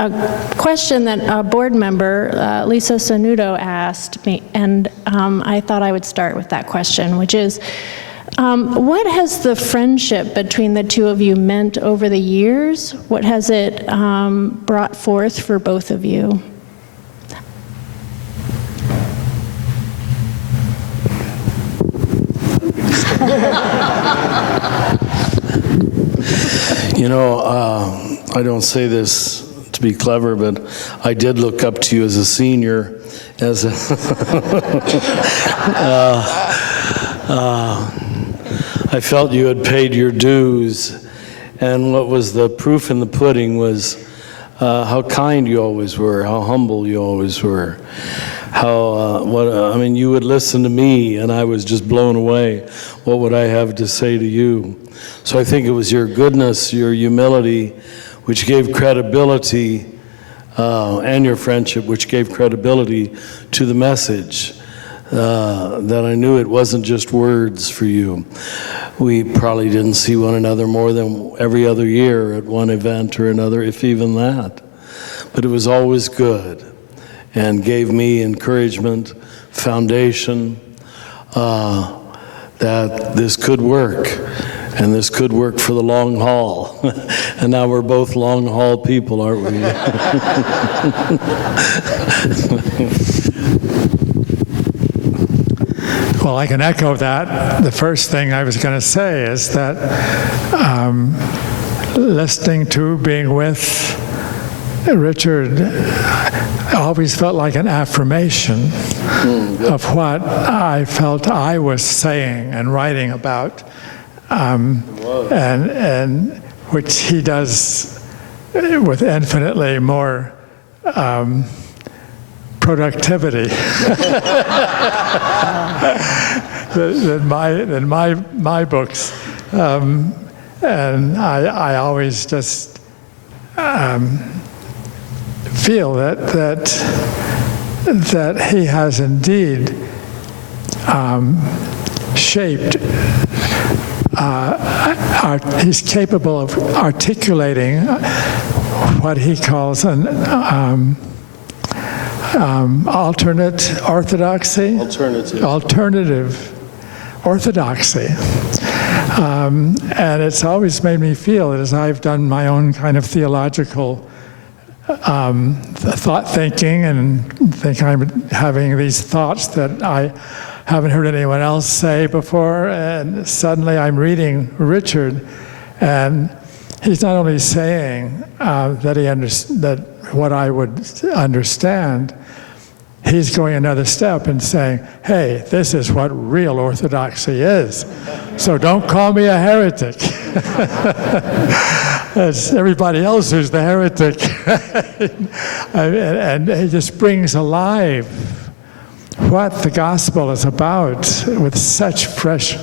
a question that a board member, Lisa Sanudo, asked me, and I thought I would start with that question, which is, what has the friendship between the two of you meant over the years? What has it brought forth for both of you? You know, I don't say this to be clever, but I did look up to you as a senior, as a I felt you had paid your dues, and what was the proof in the pudding was how kind you always were, how humble you always were, how I mean, you would listen to me, and I was just blown away. What would I have to say to you? So I think it was your goodness, your humility, which gave credibility, and your friendship, which gave credibility to the message. That I knew it wasn't just words for you. We probably didn't see one another more than every other year at one event or another, if even that. But it was always good and gave me encouragement, foundation, that this could work, and this could work for the long haul. And now we're both long haul people, aren't we? Well, I can echo that. The first thing I was going to say is that listening to, being with Richard always felt like an affirmation of what I felt I was saying and writing about, and which he does with infinitely more productivity than my books, and I always just feel that he has indeed shaped. He's capable of articulating what he calls an alternative orthodoxy. And it's always made me feel that as I've done my own kind of theological thought thinking, and think I'm having these thoughts that I haven't heard anyone else say before, and suddenly I'm reading Richard, and he's not only saying that what I would understand, he's going another step and saying, hey, this is what real orthodoxy is. So don't call me a heretic. It's everybody else who's the heretic. And he just brings alive what the gospel is about with such fresh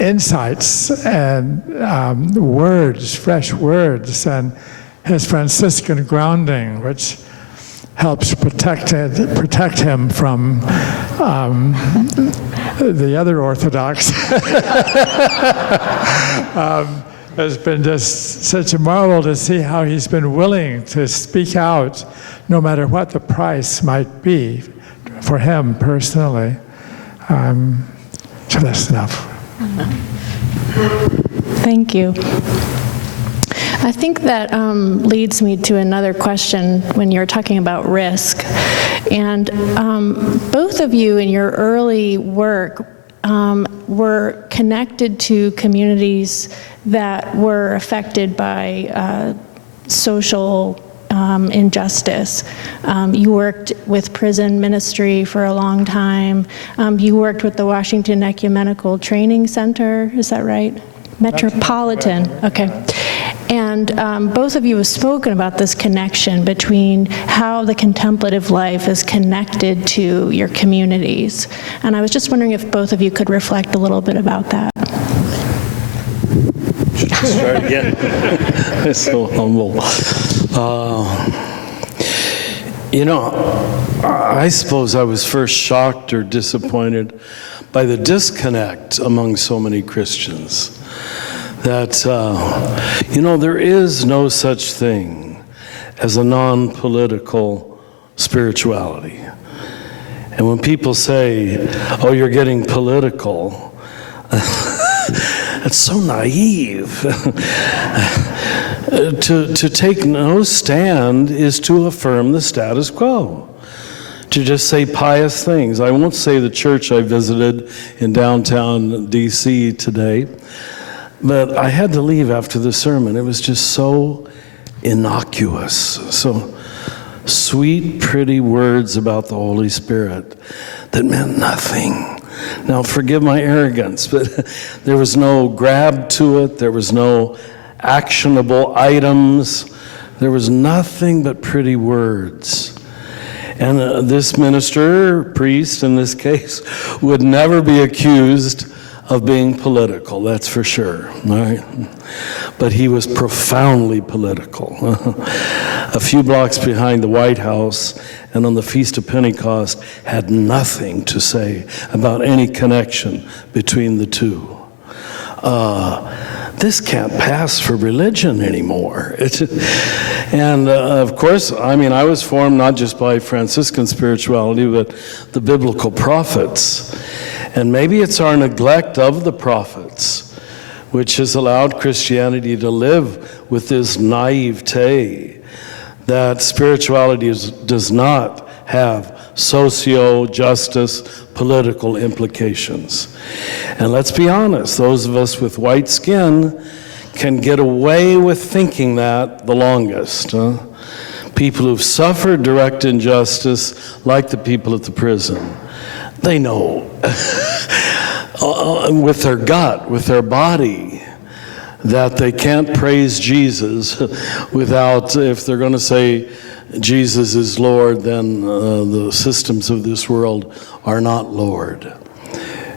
insights and words, fresh words, and his Franciscan grounding, which helps protect him from the other Orthodox. It's been just such a marvel to see how he's been willing to speak out, no matter what the price might be for him personally. So that's enough. Thank you. I think that leads me to another question when you're talking about risk. And both of you in your early work were connected to communities that were affected by social injustice. You worked with prison ministry for a long time. You worked with the Washington Ecumenical Training Center, is that right? Metropolitan, okay. And both of you have spoken about this connection between how the contemplative life is connected to your communities. And I was just wondering if both of you could reflect a little bit about that. Start again. It's so humble. You know, I suppose I was first shocked or disappointed by the disconnect among so many Christians. that, there is no such thing as a non-political spirituality. And when people say, oh, you're getting political, it's so naive. To take no stand is to affirm the status quo. To just say pious things. I won't say the church I visited in downtown D.C. today, but I had to leave after the sermon. It was just so innocuous, so sweet, pretty words about the Holy Spirit that meant nothing. Now, forgive my arrogance, but there was no grab to it. There was no actionable items. There was nothing but pretty words. And this minister, priest in this case, would never be accused of being political, that's for sure, right? But he was profoundly political. A few blocks behind the White House and on the Feast of Pentecost had nothing to say about any connection between the two. This can't pass for religion anymore. And of course, I was formed not just by Franciscan spirituality, but the biblical prophets. And maybe it's our neglect of the prophets which has allowed Christianity to live with this naivete that spirituality does not have socio-justice political implications. And let's be honest, those of us with white skin can get away with thinking that the longest. People who've suffered direct injustice, like the people at the prison, they know with their gut, with their body, that they can't praise Jesus without, if they're going to say Jesus is Lord, then the systems of this world are not Lord.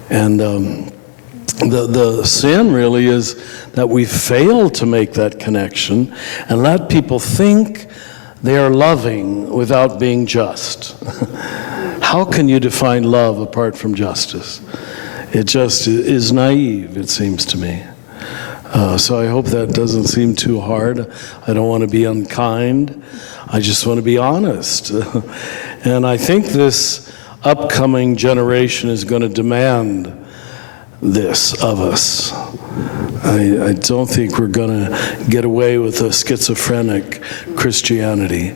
And the sin really is that we fail to make that connection and let people think they are loving without being just. How can you define love apart from justice? It just is naive, it seems to me. So I hope that doesn't seem too hard. I don't want to be unkind. I just want to be honest. And I think this upcoming generation is going to demand this of us. I don't think we're going to get away with a schizophrenic Christianity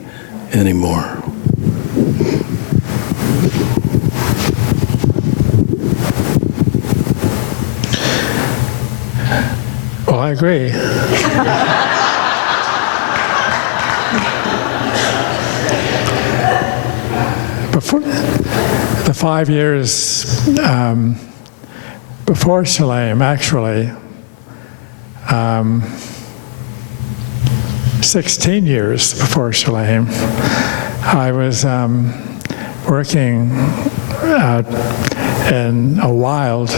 anymore. Well, I agree. Before the 5 years before Shalem, actually, 16 years before Shalem, I was working in a wild,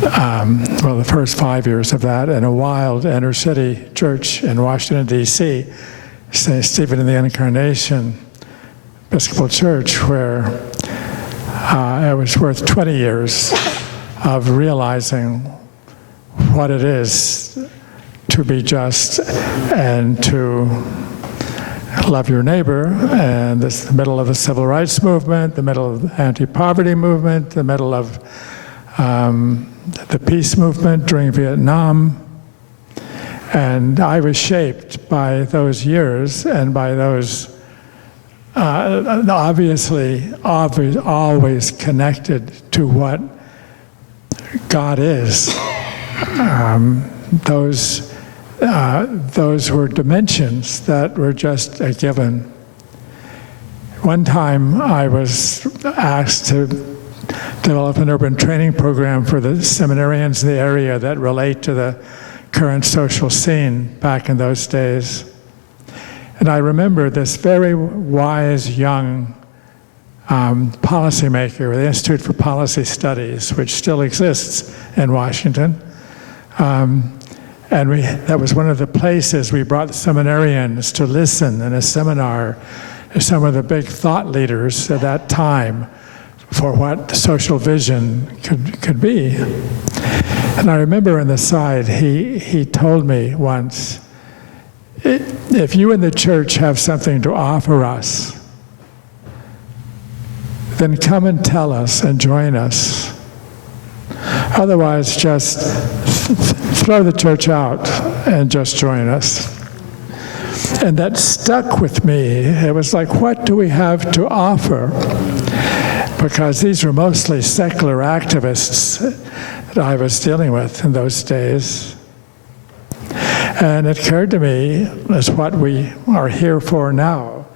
the first 5 years of that, in a wild inner city church in Washington, D.C., St. Stephen of the Incarnation Episcopal Church, where it was worth 20 years of realizing what it is to be just and to love your neighbor. And this is the middle of the civil rights movement, the middle of the anti-poverty movement, the middle of the peace movement during Vietnam. And I was shaped by those years and by those obviously always connected to what God is. Those were dimensions that were just a given. One time I was asked to develop an urban training program for the seminarians in the area that relate to the current social scene back in those days. And I remember this very wise young policymaker with the Institute for Policy Studies, which still exists in Washington. And that was one of the places we brought the seminarians to listen in a seminar to some of the big thought leaders at that time for what the social vision could be. And I remember in the side, he told me once, if you in the church have something to offer us, then come and tell us and join us. Otherwise, just throw the church out and just join us. And that stuck with me. It was like, what do we have to offer? Because these were mostly secular activists that I was dealing with in those days. And it occurred to me, as what we are here for now,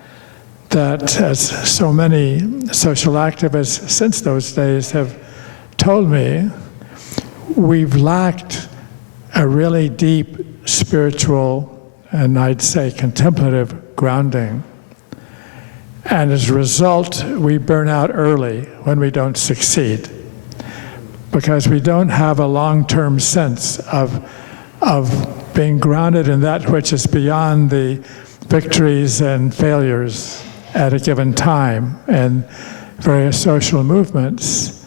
that as so many social activists since those days have told me, we've lacked a really deep spiritual and I'd say contemplative grounding. And as a result, we burn out early when we don't succeed, because we don't have a long-term sense of being grounded in that which is beyond the victories and failures at a given time and various social movements.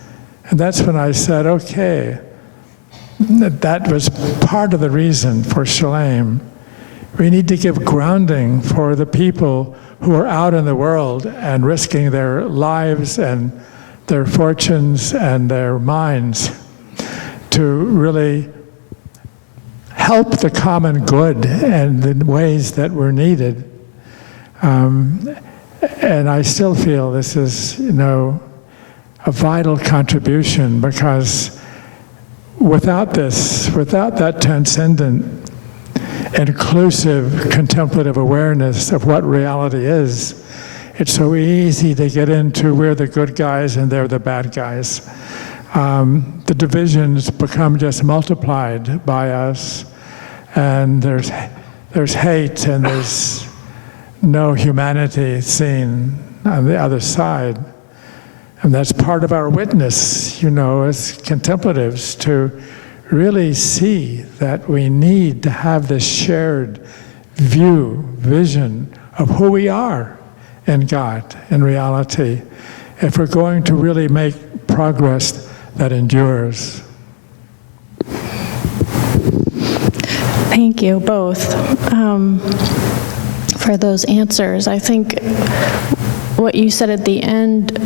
And that's when I said, okay, that was part of the reason for Shalem. We need to give grounding for the people who are out in the world and risking their lives and their fortunes and their minds to really help the common good and the ways that were needed. And I still feel this is, a vital contribution, because without that transcendent, inclusive, contemplative awareness of what reality is, it's so easy to get into we're the good guys and they're the bad guys. The divisions become just multiplied by us, and there's hate and there's no humanity seen on the other side. And that's part of our witness, as contemplatives, to really see that we need to have this shared vision of who we are in God, in reality, if we're going to really make progress that endures. Thank you both for those answers. I think what you said at the end,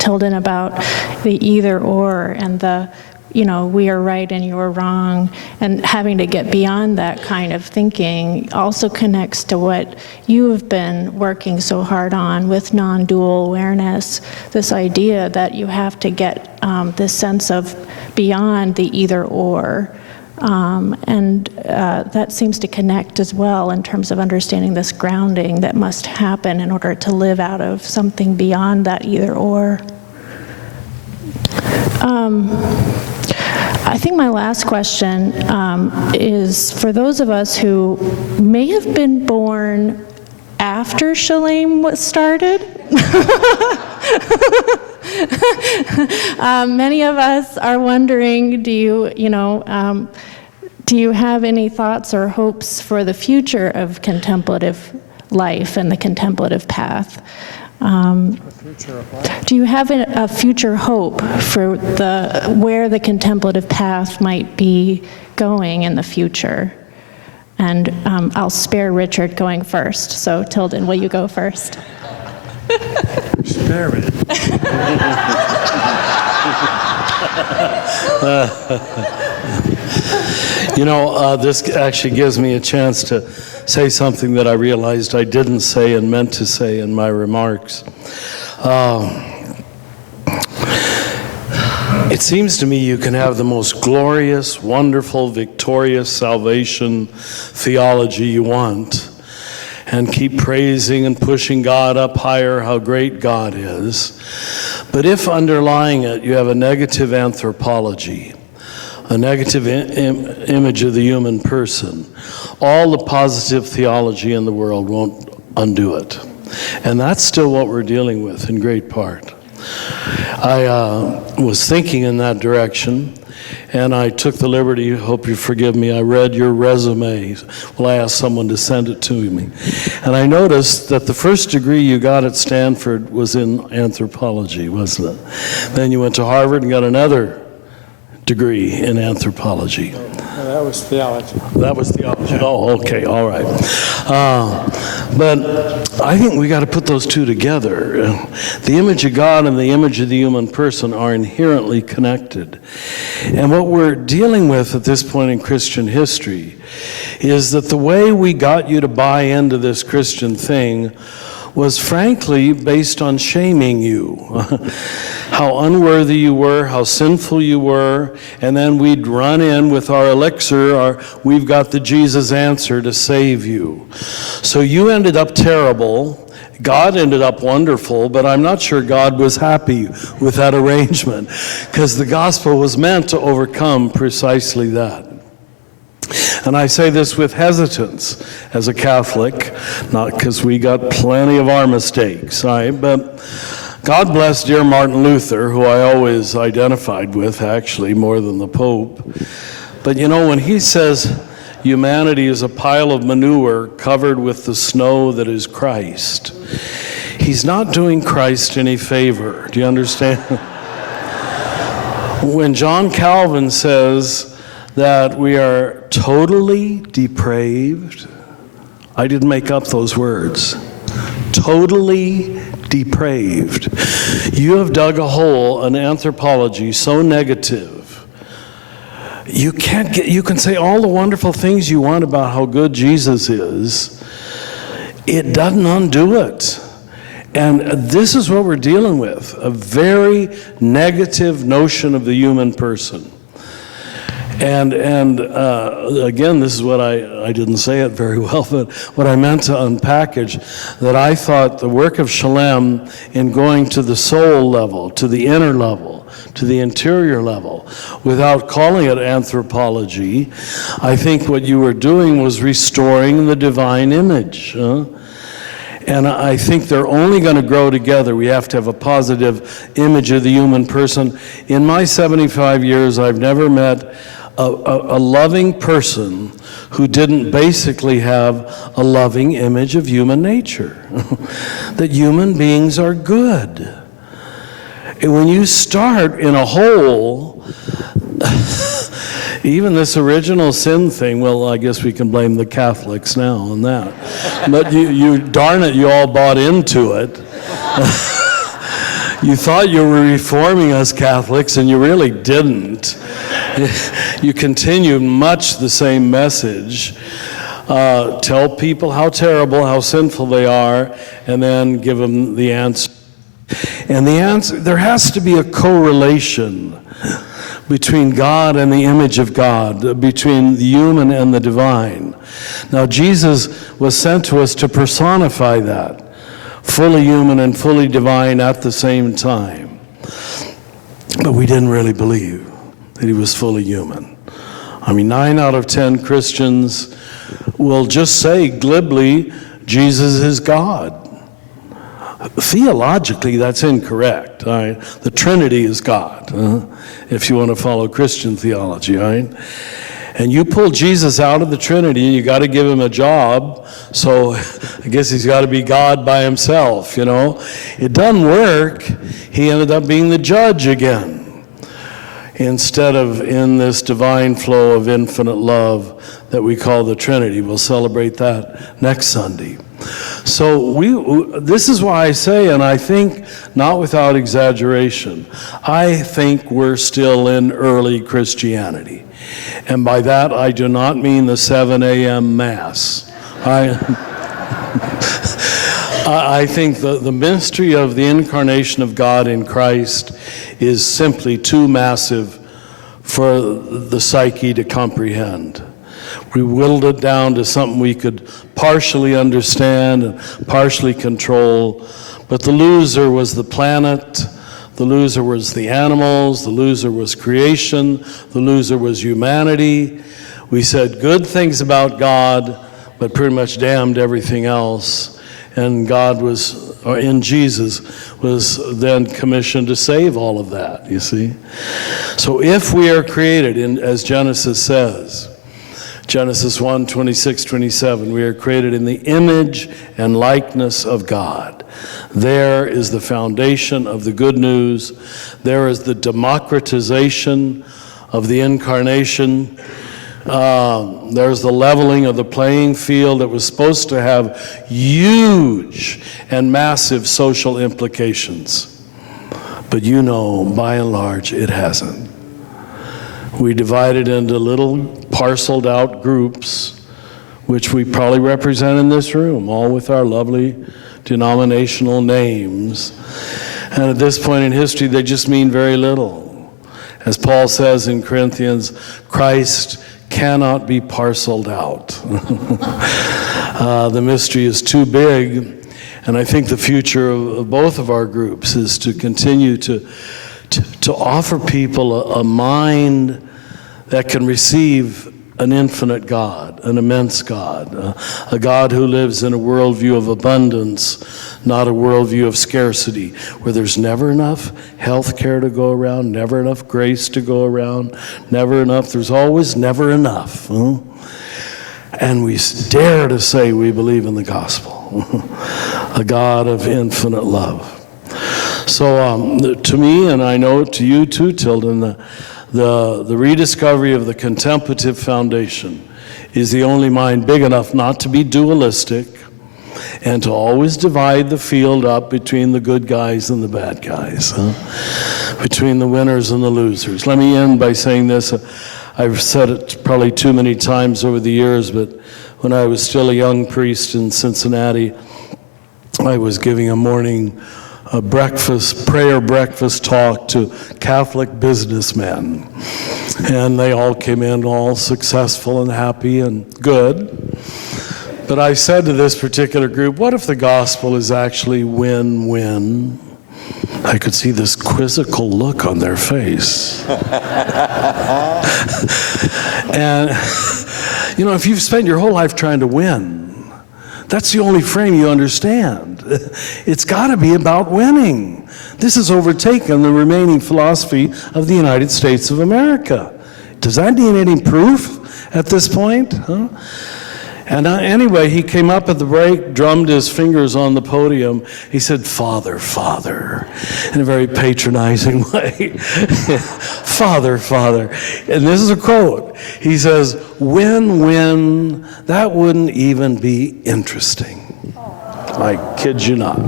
Tilden, about the either or and the we are right and you're wrong, and having to get beyond that kind of thinking also connects to what you have been working so hard on with non-dual awareness, this idea that you have to get this sense of beyond the either or. And that seems to connect as well in terms of understanding this grounding that must happen in order to live out of something beyond that either or. I think my last question is for those of us who may have been born after Shalem was started. Many of us are wondering, do you have any thoughts or hopes for the future of contemplative life and the contemplative path? Do you have a future hope for where the contemplative path might be going in the future? And I'll spare Richard going first. So Tilden, will you go first? Spare me. This actually gives me a chance to say something that I realized I didn't say and meant to say in my remarks. It seems to me you can have the most glorious, wonderful, victorious salvation theology you want and keep praising and pushing God up higher, how great God is. But if underlying it you have a negative anthropology, a negative image of the human person, all the positive theology in the world won't undo it. And that's still what we're dealing with in great part. I was thinking in that direction, and I took the liberty, hope you forgive me, I read your resume. Well, I asked someone to send it to me. And I noticed that the first degree you got at Stanford was in anthropology, wasn't it? Then you went to Harvard and got another degree in anthropology. That was theology. That was theology. Oh, okay, all right. But I think we got to put those two together. The image of God and the image of the human person are inherently connected. And what we're dealing with at this point in Christian history is that the way we got you to buy into this Christian thing was frankly based on shaming you. How unworthy you were, how sinful you were, and then we'd run in with our elixir, we've got the Jesus answer to save you. So you ended up terrible. God ended up wonderful, but I'm not sure God was happy with that arrangement, because the gospel was meant to overcome precisely that. And I say this with hesitance as a Catholic, not because we got plenty of our mistakes, right? But God bless dear Martin Luther, who I always identified with, actually, more than the Pope. But you know, when he says humanity is a pile of manure covered with the snow that is Christ, he's not doing Christ any favor. Do you understand? When John Calvin says that we are totally depraved, I didn't make up those words. Totally depraved. You have dug a hole in anthropology so negative. You can say all the wonderful things you want about how good Jesus is. It doesn't undo it. And this is what we're dealing with, a very negative notion of the human person. And again, this is what I didn't say it very well, but what I meant to unpackage, that I thought the work of Shalem in going to the soul level, to the inner level, to the interior level, without calling it anthropology, I think what you were doing was restoring the divine image. And I think they're only going to grow together. We have to have a positive image of the human person. In my 75 years, I've never met a loving person who didn't basically have a loving image of human nature. That human beings are good. And when you start in a hole, even this original sin thing, well, I guess we can blame the Catholics now on that. But you darn it, you all bought into it. You thought you were reforming us Catholics, and you really didn't. You continued much the same message. Tell people how terrible, how sinful they are, and then give them the answer. And the answer, there has to be a correlation between God and the image of God, between the human and the divine. Now, Jesus was sent to us to personify that, fully human and fully divine at the same time. But we didn't really believe that he was fully human. I mean, 9 out of 10 Christians will just say glibly, Jesus is God. Theologically, that's incorrect. Right? The Trinity is God, if you want to follow Christian theology. Right? And you pull Jesus out of the Trinity, and you got to give him a job. So I guess he's got to be God by himself. You know, it doesn't work. He ended up being the judge again, instead of in this divine flow of infinite love that we call the Trinity. We'll celebrate that next Sunday. So this is why I say, and I think not without exaggeration, I think we're still in early Christianity. And by that, I do not mean the 7 a.m. Mass. I think the mystery of the incarnation of God in Christ is simply too massive for the psyche to comprehend. We whittled it down to something we could partially understand and partially control. But the loser was the planet, the loser was the animals, the loser was creation, the loser was humanity. We said good things about God, but pretty much damned everything else. And God was, or in Jesus, was then commissioned to save all of that, you see. So if we are created, as Genesis says, Genesis 1:26-27, we are created in the image and likeness of God. There is the foundation of the good news. There is the democratization of the incarnation. There's the leveling of the playing field that was supposed to have huge and massive social implications. But you know, by and large, it hasn't. We divided into little parceled out groups, which we probably represent in this room, all with our lovely denominational names. And at this point in history, they just mean very little. As Paul says in Corinthians, Christ cannot be parceled out. The mystery is too big, and I think the future of both of our groups is to continue to offer people a mind that can receive an infinite God, an immense God, a God who lives in a worldview of abundance, not a worldview of scarcity, where there's never enough health care to go around, never enough grace to go around, there's always never enough. And we dare to say we believe in the gospel, a God of infinite love. So to me, and I know to you too, Tilden, the rediscovery of the contemplative foundation is the only mind big enough not to be dualistic and to always divide the field up between the good guys and the bad guys, between the winners and the losers. Let me end by saying this. I've said it probably too many times over the years, but when I was still a young priest in Cincinnati, I was giving a morning prayer breakfast talk to Catholic businessmen. And they all came in all successful and happy and good. But I said to this particular group, what if the gospel is actually win-win? I could see this quizzical look on their face. And, you know, if you've spent your whole life trying to win, that's the only frame you understand. It's got to be about winning. This has overtaken the remaining philosophy of the United States of America. Does that need any proof at this point? Huh? And anyway, he came up at the break, drummed his fingers on the podium. He said, Father, Father, in a very patronizing way. Father, Father. And this is a quote. He says, win-win, that wouldn't even be interesting. I kid you not.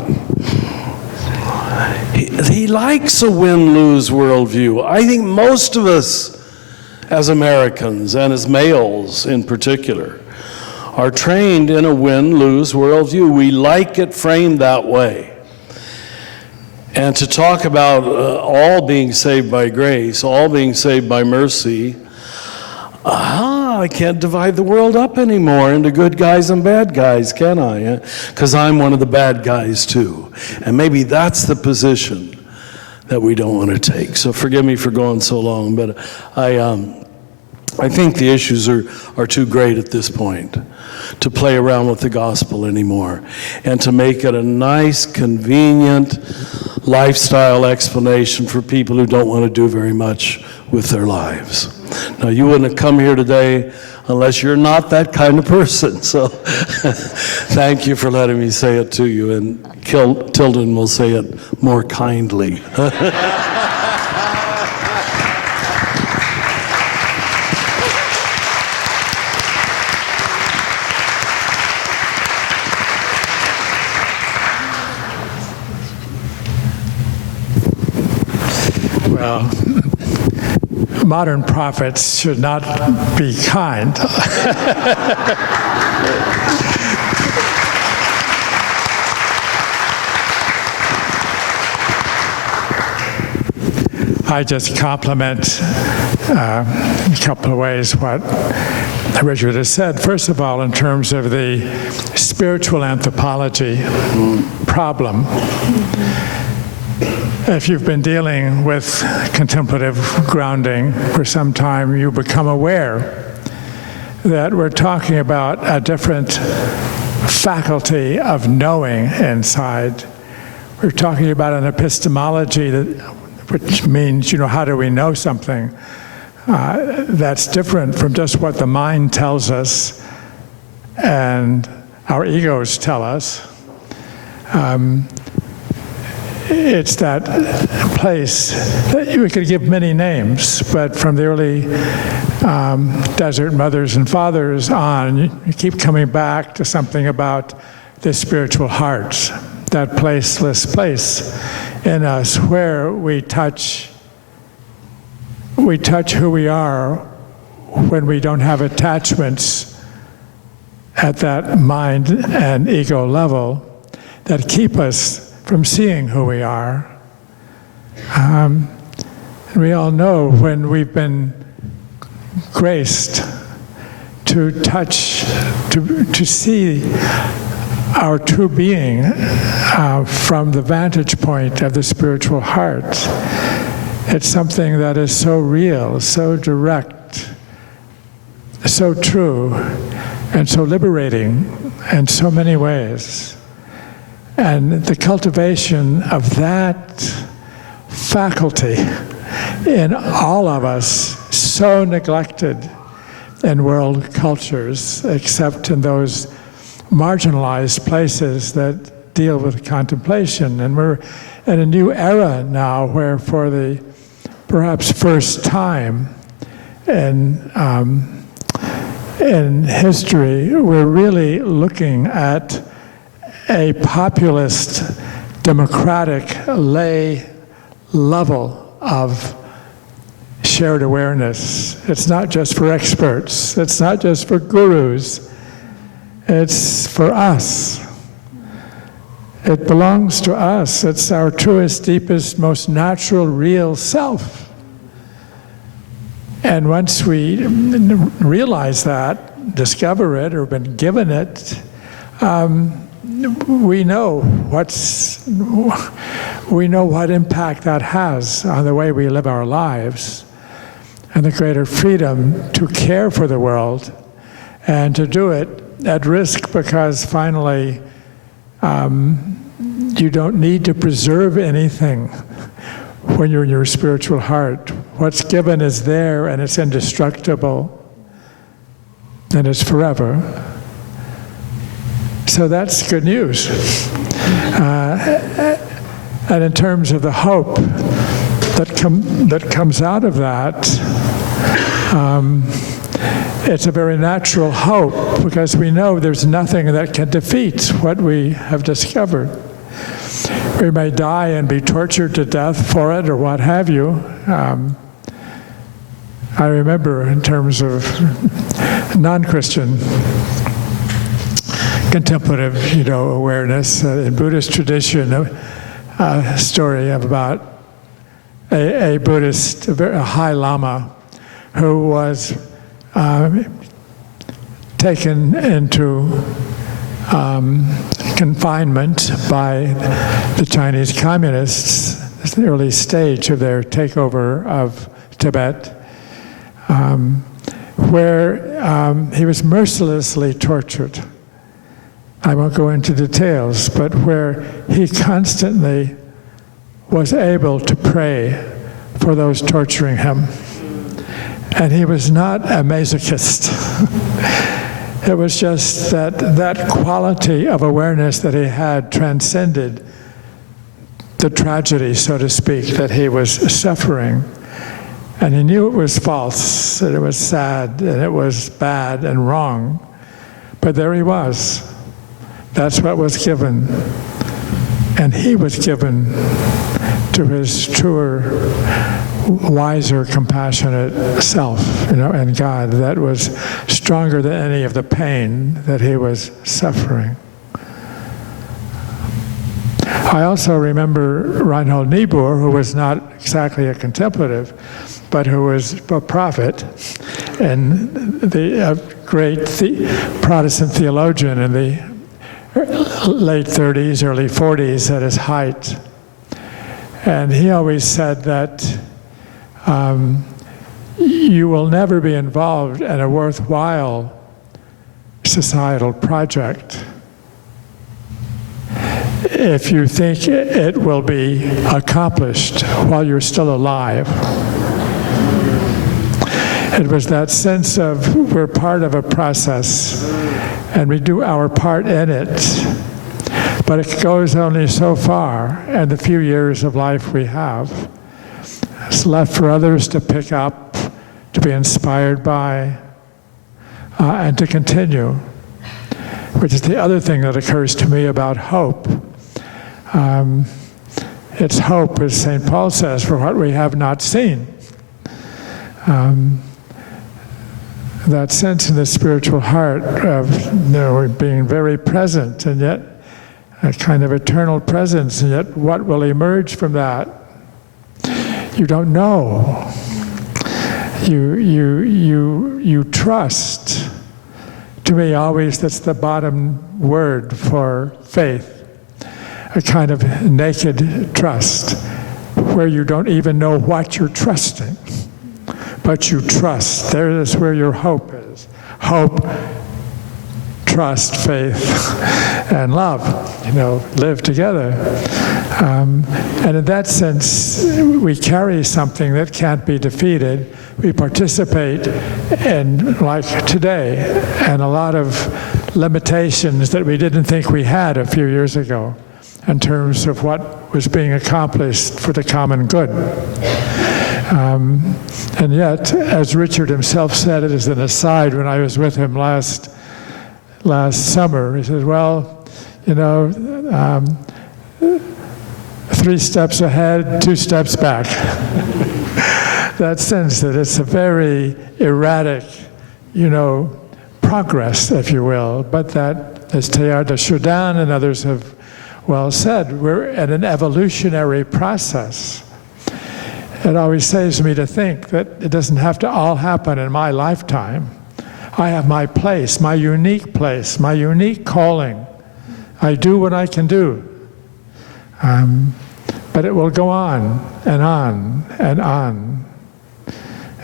He likes a win-lose worldview. I think most of us as Americans, and as males in particular, are trained in a win-lose worldview. We like it framed that way. And to talk about all being saved by grace, all being saved by mercy, I can't divide the world up anymore into good guys and bad guys, can I? Because I'm one of the bad guys too. And maybe that's the position that we don't want to take. So forgive me for going so long, but I think the issues are too great at this point to play around with the gospel anymore and to make it a nice, convenient lifestyle explanation for people who don't want to do very much with their lives. Now, you wouldn't have come here today unless you're not that kind of person. So thank you for letting me say it to you, and Tilden will say it more kindly. Well, modern prophets should not be kind. I just compliment in a couple of ways what Richard has said. First of all, in terms of the spiritual anthropology problem, if you've been dealing with contemplative grounding for some time, you become aware that we're talking about a different faculty of knowing inside. We're talking about an epistemology which means, how do we know something? That's different from just what the mind tells us and our egos tell us. it's that place that we could give many names, but from the early desert mothers and fathers on, you keep coming back to something about the spiritual heart, that placeless place in us where we touch who we are when we don't have attachments at that mind and ego level that keep us from seeing who we are. We all know when we've been graced to touch, to see our true being from the vantage point of the spiritual heart. It's something that is so real, so direct, so true, and so liberating in so many ways. And the cultivation of that faculty in all of us, so neglected in world cultures, except in those marginalized places that deal with contemplation. And we're in a new era now where for the perhaps first time in history, we're really looking at a populist, democratic, lay level of shared awareness. It's not just for experts. It's not just for gurus. It's for us. It belongs to us. It's our truest, deepest, most natural, real self. And once we realize that, discover it, or been given it, we know what impact that has on the way we live our lives, and the greater freedom to care for the world and to do it at risk, because finally you don't need to preserve anything when you're in your spiritual heart. What's given is there, and it's indestructible, and it's forever. So that's good news. And in terms of the hope that comes out of that, it's a very natural hope, because we know there's nothing that can defeat what we have discovered. We may die and be tortured to death for it, or what have you. I remember, in terms of non-Christian contemplative, awareness, in Buddhist tradition, a story about a Buddhist, a high lama, who was taken into confinement by the Chinese communists. It's the early stage of their takeover of Tibet, where he was mercilessly tortured. I won't go into details, but where he constantly was able to pray for those torturing him. And he was not a masochist. It was just that quality of awareness that he had transcended the tragedy, so to speak, that he was suffering. And he knew it was false, that it was sad, and it was bad and wrong. But there he was. That's what was given. And he was given to his truer, wiser, compassionate self, and God, that was stronger than any of the pain that he was suffering. I also remember Reinhold Niebuhr, who was not exactly a contemplative, but who was a prophet, and the great Protestant theologian in the late 30s, early 40s at his height. And he always said that you will never be involved in a worthwhile societal project if you think it will be accomplished while you're still alive. It was that sense of we're part of a process and we do our part in it, but it goes only so far, and the few years of life we have. It's left for others to pick up, to be inspired by, and to continue, which is the other thing that occurs to me about hope. It's hope, as St. Paul says, for what we have not seen. That sense in the spiritual heart of being very present, and yet a kind of eternal presence, and yet what will emerge from that? You don't know. You trust. To me, always that's the bottom word for faith. A kind of naked trust, where you don't even know what you're trusting, but you trust. There is where your hope is. Hope, trust, faith, and love, live together. And in that sense, we carry something that can't be defeated. We participate in, like today, and a lot of limitations that we didn't think we had a few years ago, in terms of what was being accomplished for the common good. And yet, as Richard himself said it as an aside when I was with him last summer, he said, well, 3 steps ahead, 2 steps back. That sense that it's a very erratic, progress, if you will, but that, as Teilhard de Chardin and others have well said, we're at an evolutionary process. It always saves me to think that it doesn't have to all happen in my lifetime. I have my place, my unique calling. I do what I can do. But it will go on and on and on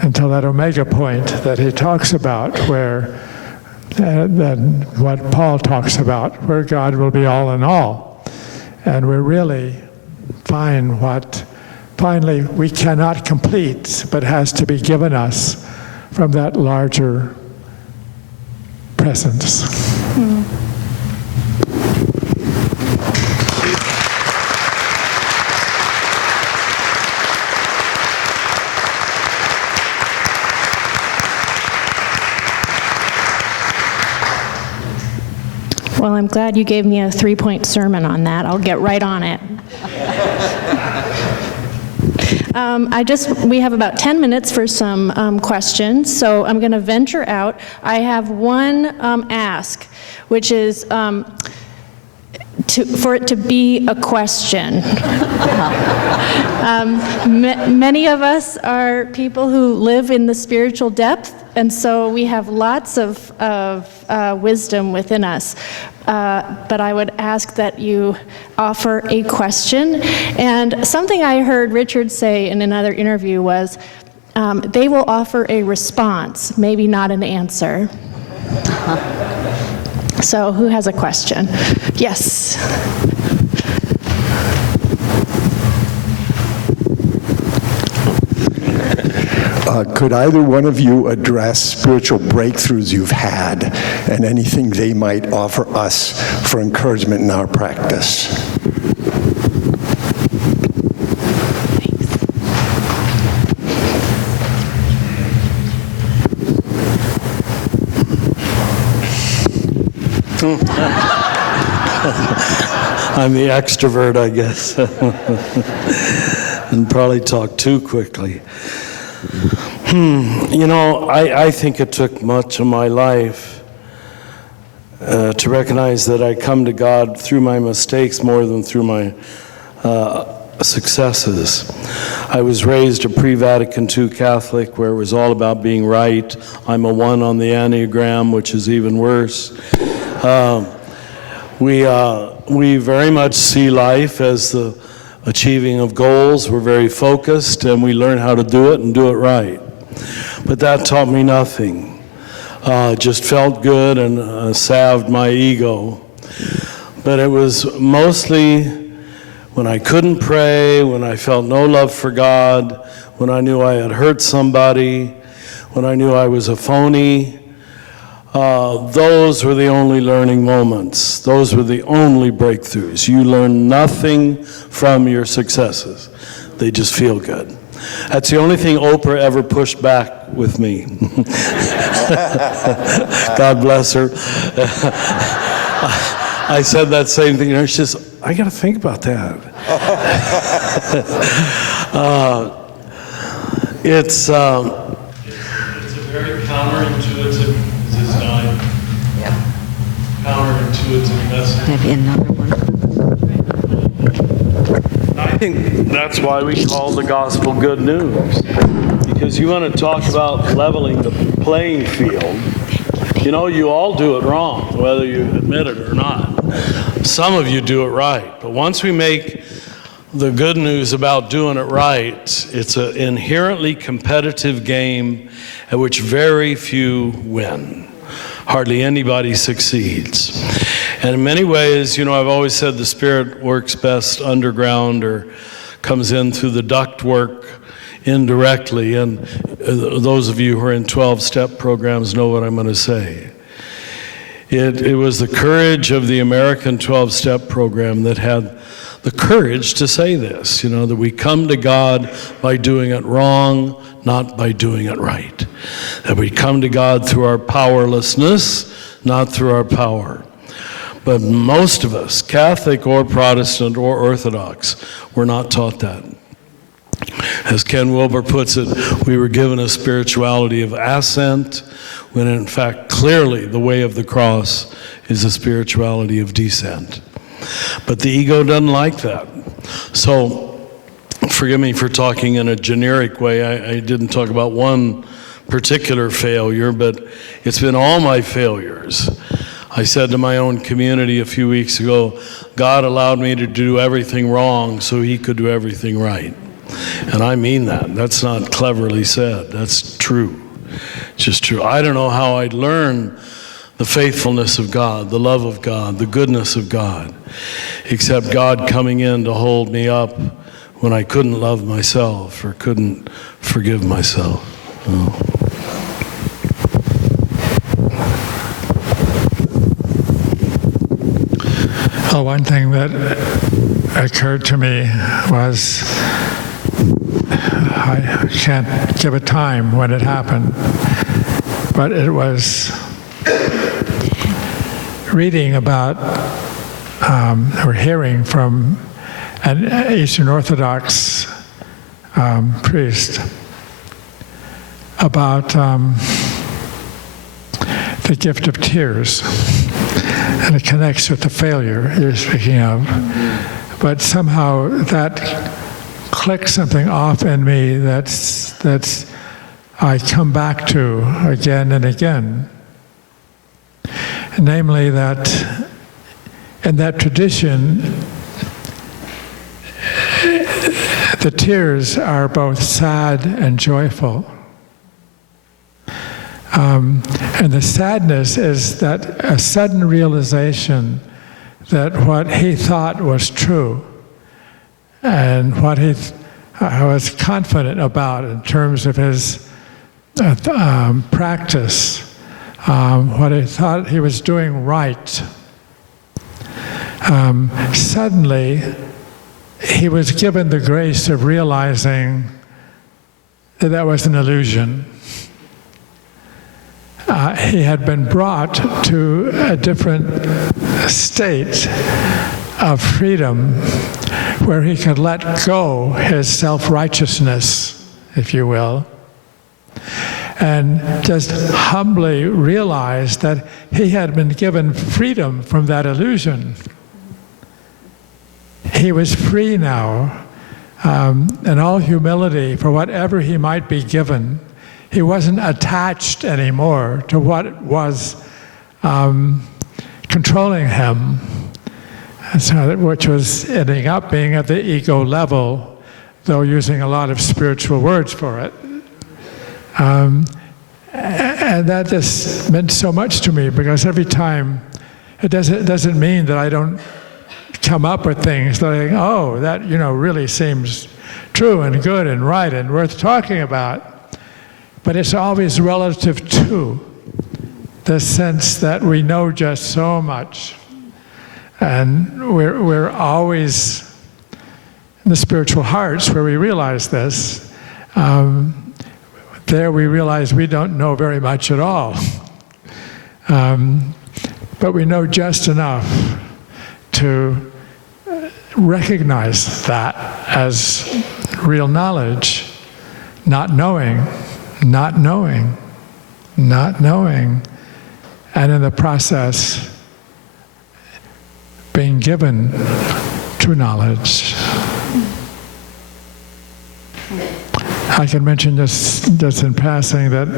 until that omega point that he talks about, where then what Paul talks about, where God will be all in all. And we really find what finally we cannot complete, but has to be given us from that larger presence. Well, I'm glad you gave me a 3-point sermon on that. I'll get right on it. We have about 10 minutes for some questions, so I'm going to venture out. I have one ask, which is for it to be a question. Many of us are people who live in the spiritual depth, and so we have lots of wisdom within us. But I would ask that you offer a question. And something I heard Richard say in another interview was, they will offer a response, maybe not an answer. So who has a question? Yes. Could either one of you address spiritual breakthroughs you've had and anything they might offer us for encouragement in our practice? I'm the extrovert, I guess, and probably talk too quickly. I think it took much of my life to recognize that I come to God through my mistakes more than through my successes. I was raised a pre-Vatican II Catholic where it was all about being right. I'm a 1 on the Enneagram, which is even worse. We very much see life as the achieving of goals. We're very focused, and we learn how to do it and do it right. But that taught me nothing. Just felt good and salved my ego. But it was mostly when I couldn't pray, when I felt no love for God, when I knew I had hurt somebody, when I knew I was a phony, those were the only learning moments. Those were the only breakthroughs. You learn nothing from your successes. They just feel good. That's the only thing Oprah ever pushed back with me. God bless her. I said that same thing, and she says, I got to think about that. It's a very counterintuitive design. Yep. Counterintuitive message. Maybe another one. I think that's why we call the gospel good news. Because you want to talk about leveling the playing field. You know, you all do it wrong, whether you admit it or not. Some of you do it right. But once we make the good news about doing it right, it's an inherently competitive game at which very few win. Hardly anybody succeeds. And in many ways, you know, I've always said the Spirit works best underground or comes in through the ductwork indirectly. And those of you who are in 12-step programs know what I'm going to say. It was the courage of the American 12-step program that had the courage to say this, you know, that we come to God by doing it wrong, not by doing it right. That we come to God through our powerlessness, not through our power. But most of us, Catholic or Protestant or Orthodox, were not taught that. As Ken Wilber puts it, we were given a spirituality of ascent, when in fact, clearly, the way of the cross is a spirituality of descent. But the ego doesn't like that. So, forgive me for talking in a generic way. I didn't talk about one particular failure, but it's been all my failures. I said to my own community a few weeks ago, God allowed me to do everything wrong so he could do everything right. And I mean that. That's not cleverly said. That's true. It's just true. I don't know how I'd learn the faithfulness of God, the love of God, the goodness of God, except God coming in to hold me up when I couldn't love myself or couldn't forgive myself. Oh, one thing that occurred to me was, I can't give a time when it happened, but it was reading about or hearing from an Eastern Orthodox priest about the gift of tears, and it connects with the failure you're speaking of. But somehow that clicked something off in me that's I come back to again and again. Namely that in that tradition, the tears are both sad and joyful. And the sadness is that a sudden realization that what he thought was true and what he was confident about in terms of his practice, what he thought he was doing right, suddenly he was given the grace of realizing that that was an illusion. He had been brought to a different state of freedom where he could let go his self-righteousness, if you will, and just humbly realize that he had been given freedom from that illusion. He was free now, in all humility for whatever he might be given. He wasn't attached anymore to what was controlling him, which was ending up being at the ego level, though using a lot of spiritual words for it. And that just meant so much to me, because every time, it doesn't mean that I don't come up with things that I think, oh, that really seems true and good and right and worth talking about. But it's always relative to this sense that we know just so much. And we're always in the spiritual hearts where we realize this. There we realize we don't know very much at all. But we know just enough to recognize that as real knowledge, not knowing, not knowing, not knowing, and in the process being given true knowledge. I can mention just in passing that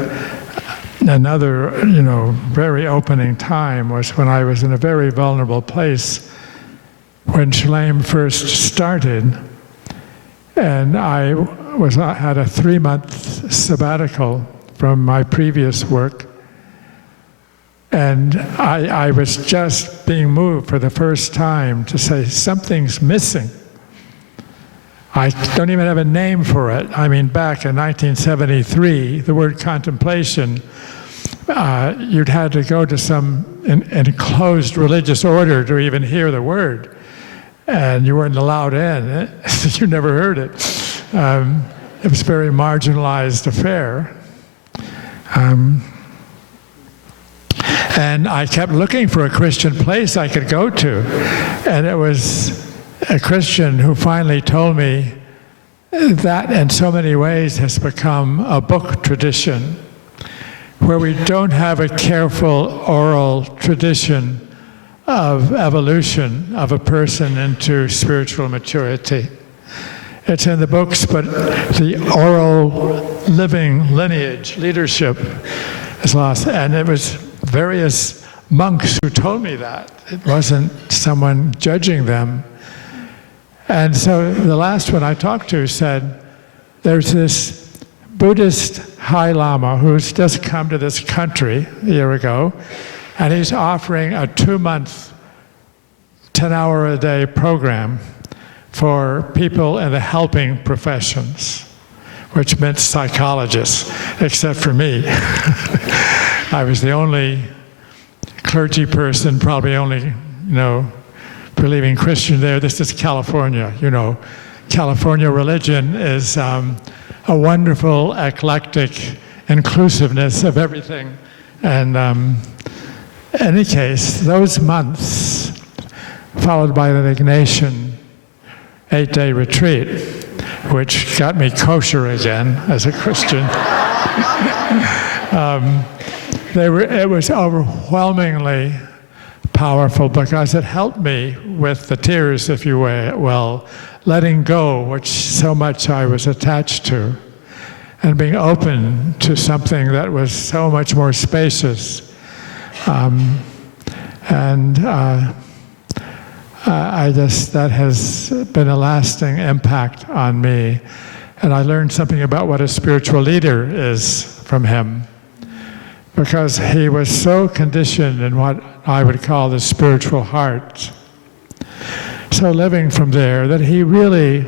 another, very opening time was when I was in a very vulnerable place when Shalem first started, and I had a 3-month sabbatical from my previous work, and I was just being moved for the first time to say something's missing. I don't even have a name for it. I mean, back in 1973, the word contemplation, you'd had to go to some enclosed religious order to even hear the word. And you weren't allowed in. You never heard it. It was a very marginalized affair. And I kept looking for a Christian place I could go to. And it was a Christian who finally told me that in so many ways has become a book tradition, where we don't have a careful oral tradition of evolution of a person into spiritual maturity. It's in the books, but the oral living lineage, leadership is lost. And it was various monks who told me that. It wasn't someone judging them. And so the last one I talked to said, there's this Buddhist High Lama who's just come to this country a year ago, and he's offering a 2-month, 10-hour-a-day program for people in the helping professions, which meant psychologists, except for me. I was the only clergy person, probably only, believing Christian there. This is California, California religion is a wonderful, eclectic inclusiveness of everything. And in any case, those months, followed by an Ignatian 8-day retreat, which got me kosher again as a Christian. It was overwhelmingly powerful because it helped me with the tears, if you will, letting go, which so much I was attached to, and being open to something that was so much more spacious. That has been a lasting impact on me. And I learned something about what a spiritual leader is from him, because he was so conditioned in what I would call the spiritual heart. So living from there, that he really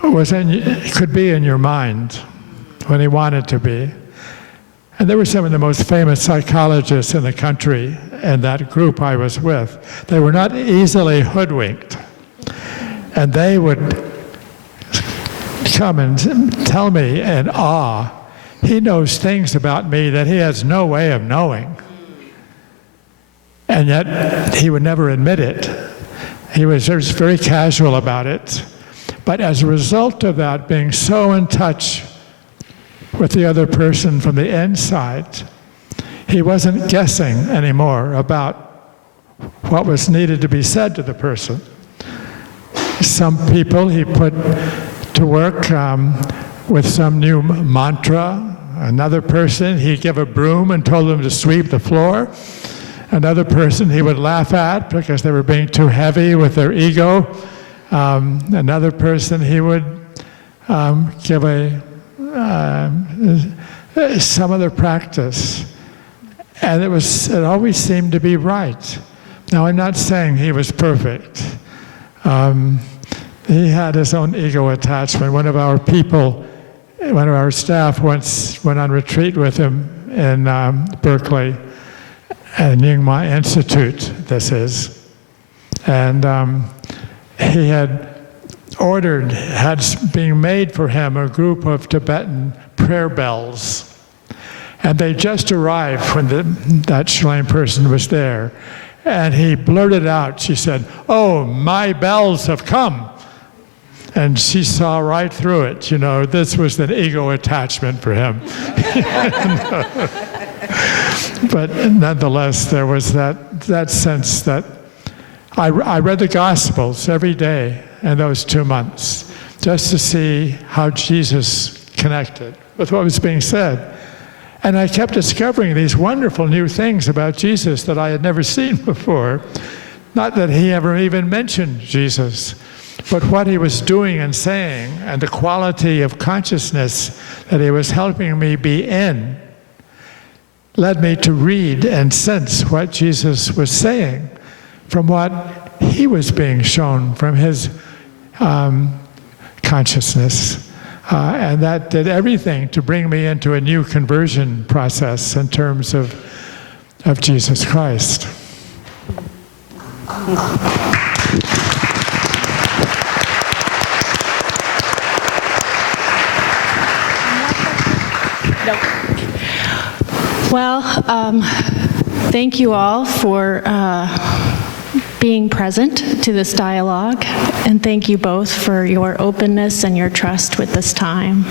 could be in your mind when he wanted to be. And there were some of the most famous psychologists in the country in that group I was with. They were not easily hoodwinked. And they would come and tell me in awe, he knows things about me that he has no way of knowing. And yet he would never admit it. He was just very casual about it. But as a result of that, being so in touch with the other person from the inside, he wasn't guessing anymore about what was needed to be said to the person. Some people he put to work with some new mantra. Another person he'd give a broom and told them to sweep the floor. Another person he would laugh at because they were being too heavy with their ego. Another person he would give some other practice. And it always seemed to be right. Now, I'm not saying he was perfect. He had his own ego attachment. One of our staff once went on retreat with him in Berkeley, and Nyingma Institute, this is. And he had being made for him a group of Tibetan prayer bells. And they just arrived when that Shalem person was there. And he blurted out, she said, "Oh, my bells have come." And she saw right through it. You know, this was an ego attachment for him. But nonetheless, there was that sense that I read the Gospels every day in those 2 months just to see how Jesus connected with what was being said. And I kept discovering these wonderful new things about Jesus that I had never seen before. Not that he ever even mentioned Jesus, but what he was doing and saying, and the quality of consciousness that he was helping me be in, led me to read and sense what Jesus was saying from what he was being shown from his consciousness. And that did everything to bring me into a new conversion process in terms of Jesus Christ. Well, thank you all for being present to this dialogue, and thank you both for your openness and your trust with this time.